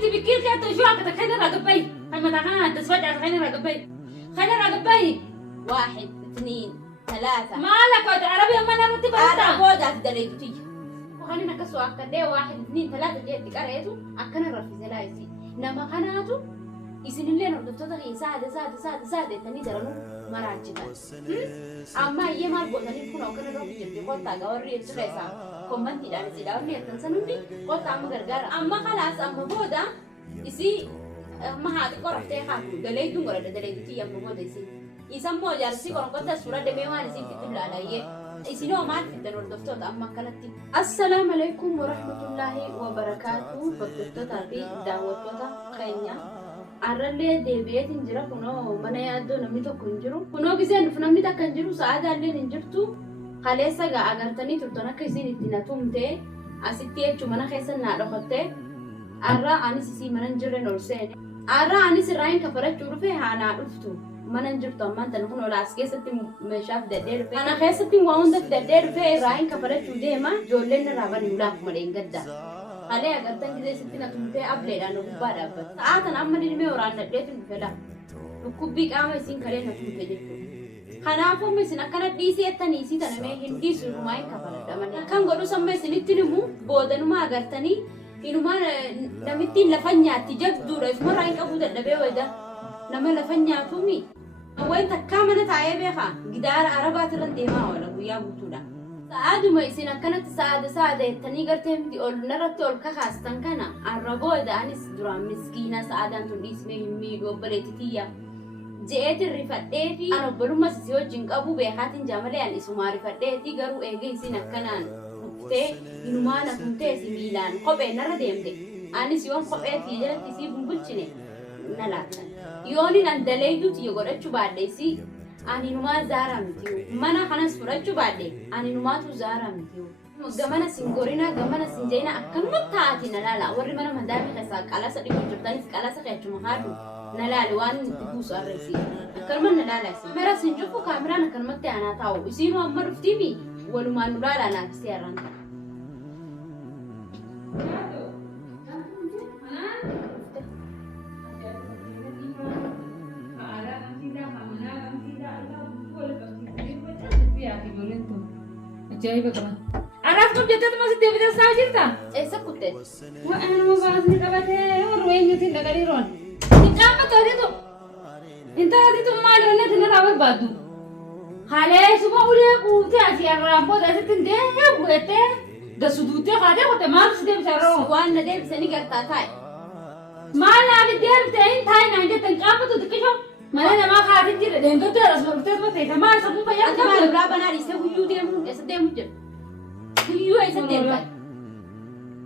متي بكير كده شو عقدك خلينا راقبي هاي ما تاخنا تسوج خلينا راقبي خلينا راقبي 1 2 3 مالك ود عربي ما انا رتب أنا بودا تدريتي وخلينا كسو أكده 1 2 3 جيت قريتو أكنا رفي زلايسي نما خناتو يسنين لنا دكتور ساعد تاني درنو مراجعة أما يمر بودني كنا وكنا نروح جنبي قطع جواري تريسا كومنتي داري سيداوني تنسنودي قطع مغرغر أما خلاص أما بودا يسي ما هذا كورفتي خاتو دليل ولا دليل تيجي أما بودا يسي يسمو جالسي كنا قطع سورة دميوان يسي في كل عليه يسينو ما في الدنور دكتور أما كلتي السلام عليكم ورحمة الله وبركاته فكرتوا تابي دعوتوا خينيا arrallee deebi'eet hin jira kunoo mana yaaddoo namni tokko hin jiru kunoo giseen dhufu namni takka hin jiru sa'aadaalleen hin jirtu kaleessa gaa agartanii turtan akka isiin itti na tumtee asitti jechuu mana keessa naa dhokattee arraa anis isii mana hin jirren ol seene arraa anis irraa hin kafarachuu dhufe haa naa dhuftu mana hin jirtu ammaan tan kunoo laas keessatti meeshaa fidadhee dhufe kana keessatti waa hunda fidadhee dhufe irraa hin kafarachuu deema ijoolleen irraa bani ulaaf malee hin gadda Hale agartan gide sittina tumte ableedhaan gubbaa dhaabbata. Sa'aatan amma dilmee waraan dadheetu nu fedha. Dhukkubbii qaama isiin kalee na tumte jechuudha. Kanaafuu isin akkana dhiisii ettanii isii tanamee hin dhiisu inumaa hin kafaladhamanii. Akkan godhu samma isinitti himu boodanuma agartanii inumaa namittiin lafa nyaatti jabduudha. Isumarraa hin qabuu dadhabee wayda nama lafa nyaatuumi. Wayi takkaa mana taa'ee beekaa gidaara arabaatirra deemaa oola guyyaa guutuudha. Saaduma isin akkanatti saada ettanii gartee miti ol narratti ol kakaastan kana arrabooda anis duraan miskiina saadaan tun dhiismee hin miidhu obboleetitiyya je'eetin rifadheefi an obbolummas isii wajjin qabu beekaatiin jaamalee an isumaa rifadheefi garuu eegee isin akkanaan dhuftee inumaa na tumtee isi miilaan kophee narra deemte anis yoon kopheetii jalatti isii bumbulchine na laattan yoonin an daleeyduuti godhachuu baadhe isii ani numaa zaara mitiyu mana kanas fudhachuu baadhe ani numaatu zaara mitiyu gamana singorina gamana sinjeena akkanuma taati nalaala warri mana madaami keessaa qalasa dhibu jirtanis qalasa qeechuma haadhu nalaali waan itti buusu arreesi akkanuma nalaala isi mera sinjufu kaamiraan akkanumatti aanaa taa'u isiinu amma dhuftiimi walumaan nulaala naafisee arranta Ajaa'ibaa qaba. Araaf kun jettee tuma sitti deebitee saa jirta? Eessa kuttee? Waan nama baasni qabatee warra eenyuutiin dhaqaniiroon. Qaama tootitu. Intalatitu maali onnee tina raa barbaaddu? Haalee suma ulee quuftee asii arraan booda asitti hin deebi'u jettee dasu duutee kaatee qote maal si deebisa irraa? Waan na deebisanii gartaa taa'e. Maal naaf deebitee hin taa'e naan jettan qaama xiqqishoo. Mana nama kaati jira deemtoota rasmurtee mata maal sammuu fayyaa qabdu maal biraa banaa dhiisee guyyuu deemu eessa deemu jira guyyuu eessa deemta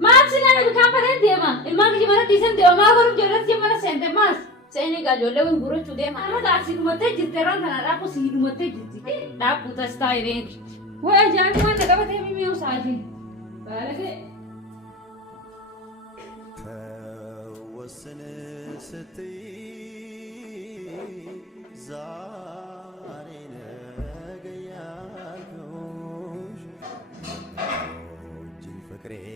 maal sinaa bikaan baleen deema ilmaan kiji mana dhiisan deema maal godhuuf joollatti mana seente maas seenii gaa ijoollee wal gurrachuu deema amma taasii dhumattee jirti yeroo kana dhaabbu sii dhumattee jirti dhaabbu tas taa'ireen waa ajaa'iba waan na qabatee mimmi'uu saatiin baalakee ዛሬ ነገ ያልኩሽ ጅን ፍቅሬን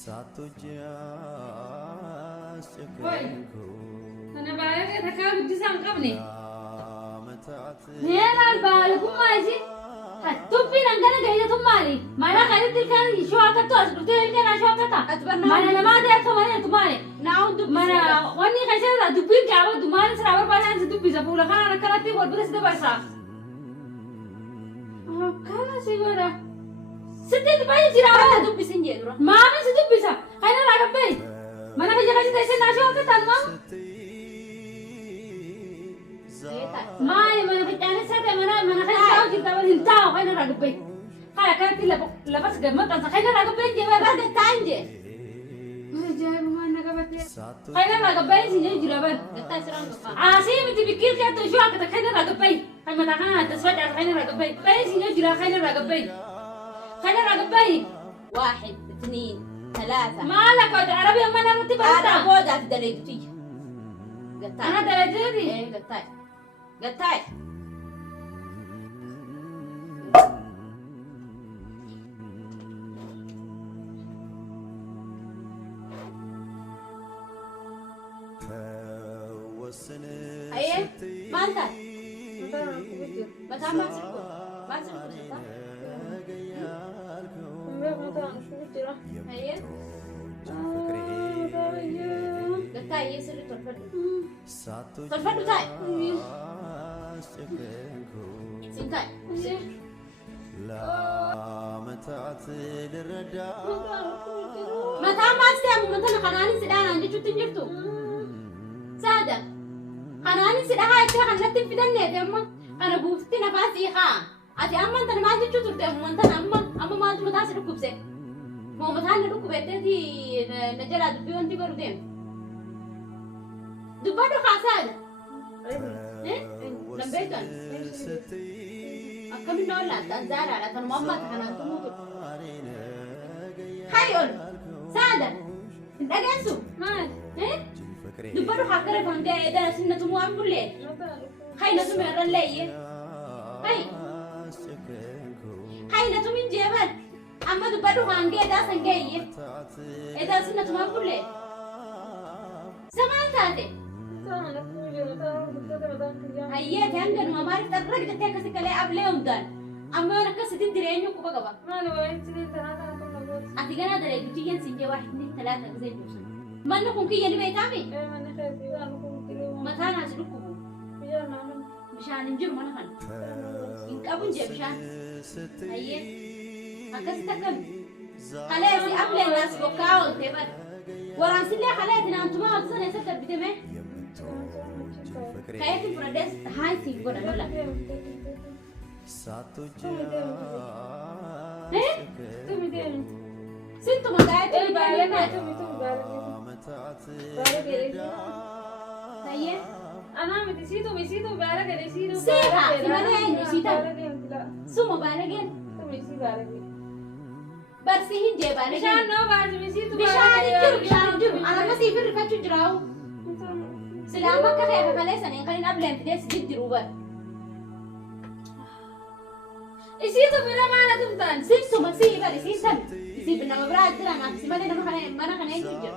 ሳትወጂ አስጨከንኩሽ kana baalakee takkaa guddisaan qabne ዓመታት meelaal baalakummaa isii Tuppi nangana gaya tumali, mana kaya tilkan show akatu as bute tilkan show akata. Mana nama ada atau mana tumali. Now do Mana wani kaya ada tuppi kaya tumali serabar badan si tuppi sepuluh kan anak anak ti buat beres depan sah. Kana sih gora. Setiap bayi jirawan tuppi senjata dulu. Mama si tuppi sah. Kaya nak apa? Mana kaya kasih tesi nasi akata mam. Maali mana kaya sate mana kaya tahu cerita mana tahu kaya nak apa? Kaya kaya ti lepas gemet kan kaya nak apa je mana ada tanje. Mana jaya mana nak apa je? Kaya nak apa sih jadi juraban? Kita serang apa? Asih mesti pikir kaya tu jua kata kaya nak apa? Kaya mata kan ada sesuatu kaya nak apa? Kaya sih jadi jurah kaya nak apa? Kaya nak apa? 1 2 3 Malak kau Arabi yang mana nanti baca? Ada boda daleeyduuti. Gatai. Anak daleeyduuti. Gatai. Gatai. أيه ما أنت متى ما تسكت ما تسكت أيه قلت أيه سر تلفد تاي سنتاي متى ما استيام متى خناني سدانا عندي شو تنجرتو سادة خناني سداها يتها خنت في دنيا تما أنا بوفتي نفاسي خا أتي أما أنت ما عندي شو ترتاح أنت أما ما أنت متى سرقوا بسه ما متى نرقوا بيتي نجلا دبي وانتي كردين دبادو خاسادة لمبيتون أكمل نولا تنزارا لا تنمما تكنا تموت خيول سادة دقيسو ما دبادو حكرة فانجا إذا سنة مو أم بلي هاي نسمع الرلية هاي نسمع من جبل أما دبادو فانجا إذا سنجاية إذا سنة مو أم بلي سمان تاتي هيا تهنجن ما مارك تقرأ جتة كسكلي أبليهم دان أما أنا كسيتين درينيو كوبا كبا ما لو أنتي ترانا أتيجنا دري بتيجي سنجي واحد اثنين ثلاثة زي دوسن ما نكون كي يعني بيتامي ما نخافي أنا كم كيلو ما ثانا أسلوكو بيا نعمل مشان نجر ما نخن إنك أبون جي مشان هيا أكستكم خلاص أبلي الناس بكاو تبر ورانسلي خلاص أنتم ما أتصل ستة بتمه kayak tu Pradesh hai sih gua dah lah. tu midem Sinto magaya tu bala bala tu bala saya. أنا متسيتو بيسيتو بارك لسيتو Siha, si mana ini sita. Semua bala gen. تو ميسي بارك Bersihin je bala مشان gen. نو باز ميسيتو Bishan jur. Anak masih firqa jurau. Selama kakek kalian sana yang kalian ablen tidak sedikit dirubah. إسيتو بلا ما أنا تبتان Sinto masih bala sintan. Isi bernama berajar anak si mana nama kalian mana kalian kerja.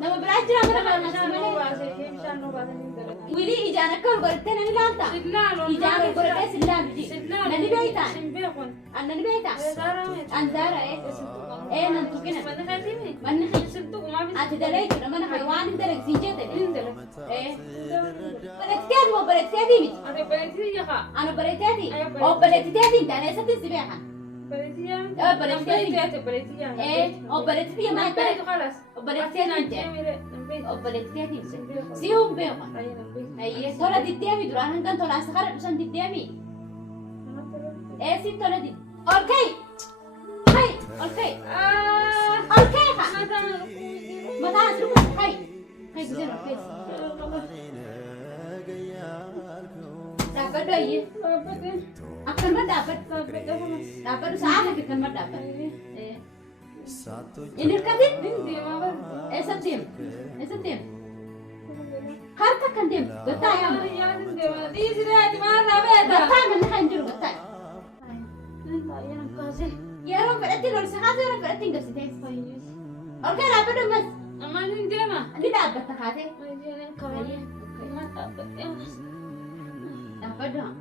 Nama berajar mana kalian مشان si نو mana. باز مشان نو باز نقدر Wili ijana kau bertanya ni lanta. Ijana bertanya silam di. Nani baitan. سنبيكون Nani baitan. زارا Antara nanti kena. من خاتمي Mana سنتو ما بس ati dalay ko naman hayawan dari sijat eh. ننزل Berarti mau berarti ini. أنا بلتي يا خا Ano berarti? Oh berarti ini dan saya tisbihan. بلتي يا بلتي بلتي يا Oh berarti dia ما mana? بلتي خلاص Oh berarti nanti. نبي Oh berarti ini. Siapa bewa? أي نبي Ayah, tola di tiami durahan kan tola sekarang pesan di tiami. Si tola di. Okay. Hai, okay. Okay kak. Mata asru. Hai. Hai bisa okay. Dapat dah ya. Akan mah dapat. Dapat usaha kita mah dapat. Ini katin. Setim. Setim. Harta kan dem. Betul ya. Betul mana hanjur betul. Ya orang berarti orang sehat orang berarti enggak sih teh. Oke, dapat dong mas. Ini dapat tak hati? Dapat dong.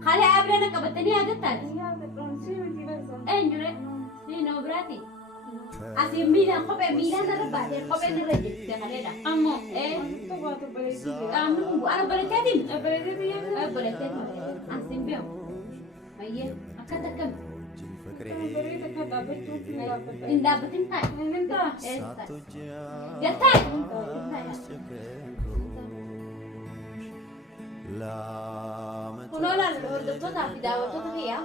Kali abra nak kebetulan ada tadi. Nyure. Ini no berarti. Asih Milan, kopi Milan ada berarti kopi ada rejek jangan ada. أمو Kamu anak berarti بلتي يا berarti asih biar. Ayah, akan takkan. Indah betul tak? Gatai. Kunola doktor tapi dawa doktor ya.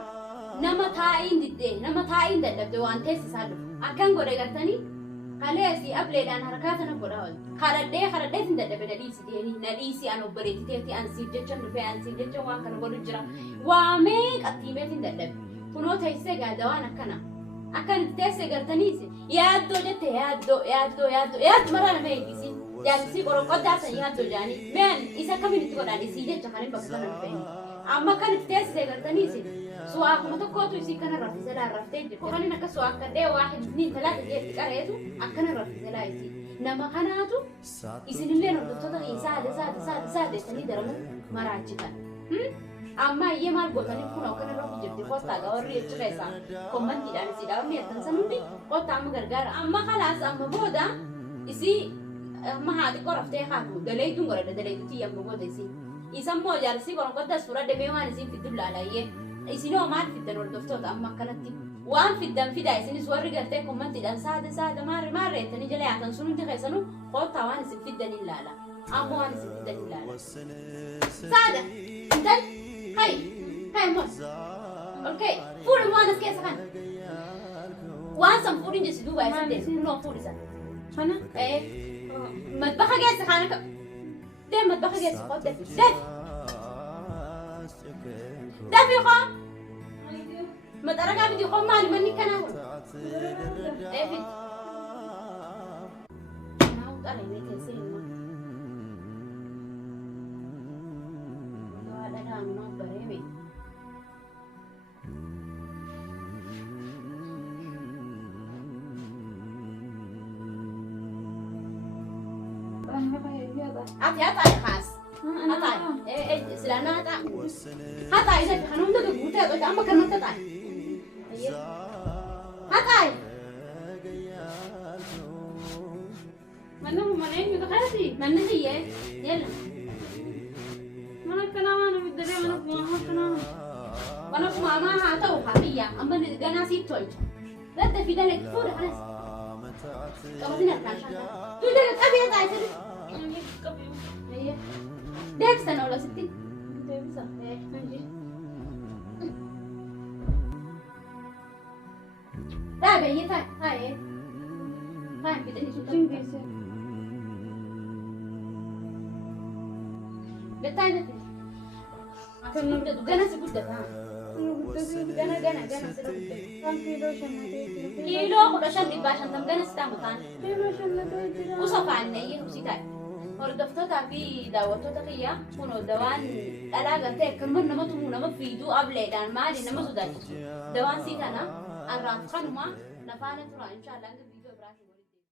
Nama tain dite, nama tain dah dapat wan tes sadu. Akan gore gatani. Kalian si upload dan harakatan aku dah. Karena dia tidak dapat dari si dia ni. Dari si anu berarti dia ansi jecan rupi ansi jecan wah kan bodoh jera. Wah me katime tidak dapat. Kuno taise gada wana kana. Akan taise gatani si. Yaddo jete yaddo marana me gisi. Jadi si orang kota saya yaddo jani. Men isa kami itu kan ada si jecan kalian bakal nampeng. Amma kan taise gatani si. سواء كنت كوتو يصير كنا رفيق زلا رفتين وخلينا كسواء كده واحد اثنين ثلاثة جيت كاريزو أكنا رفيق زلا يصير nama kanaatu isinillee hordoftoota saade tanii daramu maraachitan. Amma iyyee maal gootanii kun akka irra jirti kottaa gawarri jechuudha isaa kommantiidhaan isiidhaa warri attan sanuuti kottaa amma gargaara amma kalaas amma booda isii amma haati qoraftee haatu daleeytuun godhadha daleeytuutii amma booda isii isammoo jaarsii qoran qoddas fudhadhe mee waan isiin fiddu laalaayyee isinoo maal fiddan hordoftoota amma akkanatti waan fiddan fidaa isinis warri gartee kommantiidhaan saada maarreettanii jala yaatan sun hundi keessanuu kottaa waan isin fiddanii laala amma waan isin fiddanii laala saada intal Hai mos. Okay. Food one is kes kan. One some food in this Dubai Sunday. No food is that. Mana? Matbakha kes kan. Dem matbakha kes ko def. Def yo kha. Mataraga video ko mali mani kana. David. Now tara ni kese mo. Wala na no baremi. هاتي خاص هاتي سلامة هاتي إذا في خنوم ده بقولته قلت أما كلمة هاتي هاتي منهم منين يتخلصي من هي يلا من الكلام أنا بدري من الكلام أنا ماما هاتو حبيبي أما أنا سيب تويت لا تفيد لك فور خلاص كم دينا كاشان تقول لك أبي هاتي ديك سنة ولا 60 ديك سنة لا بيجي هاي بدني شو بتاعي كنا جنا سكوت جنا كيلو خداشان دي باشان تم جنا ستامو كان وصف عني يخسيتاي hordoftoota fi daawwattoota kiyya kun dawaan dhalaa gartee akkanumaan nama tumuu nama fiiduu ableedhaan maali nama sodaachisu dawaan sii kana arraaf kanuma nafaana tura inshaallah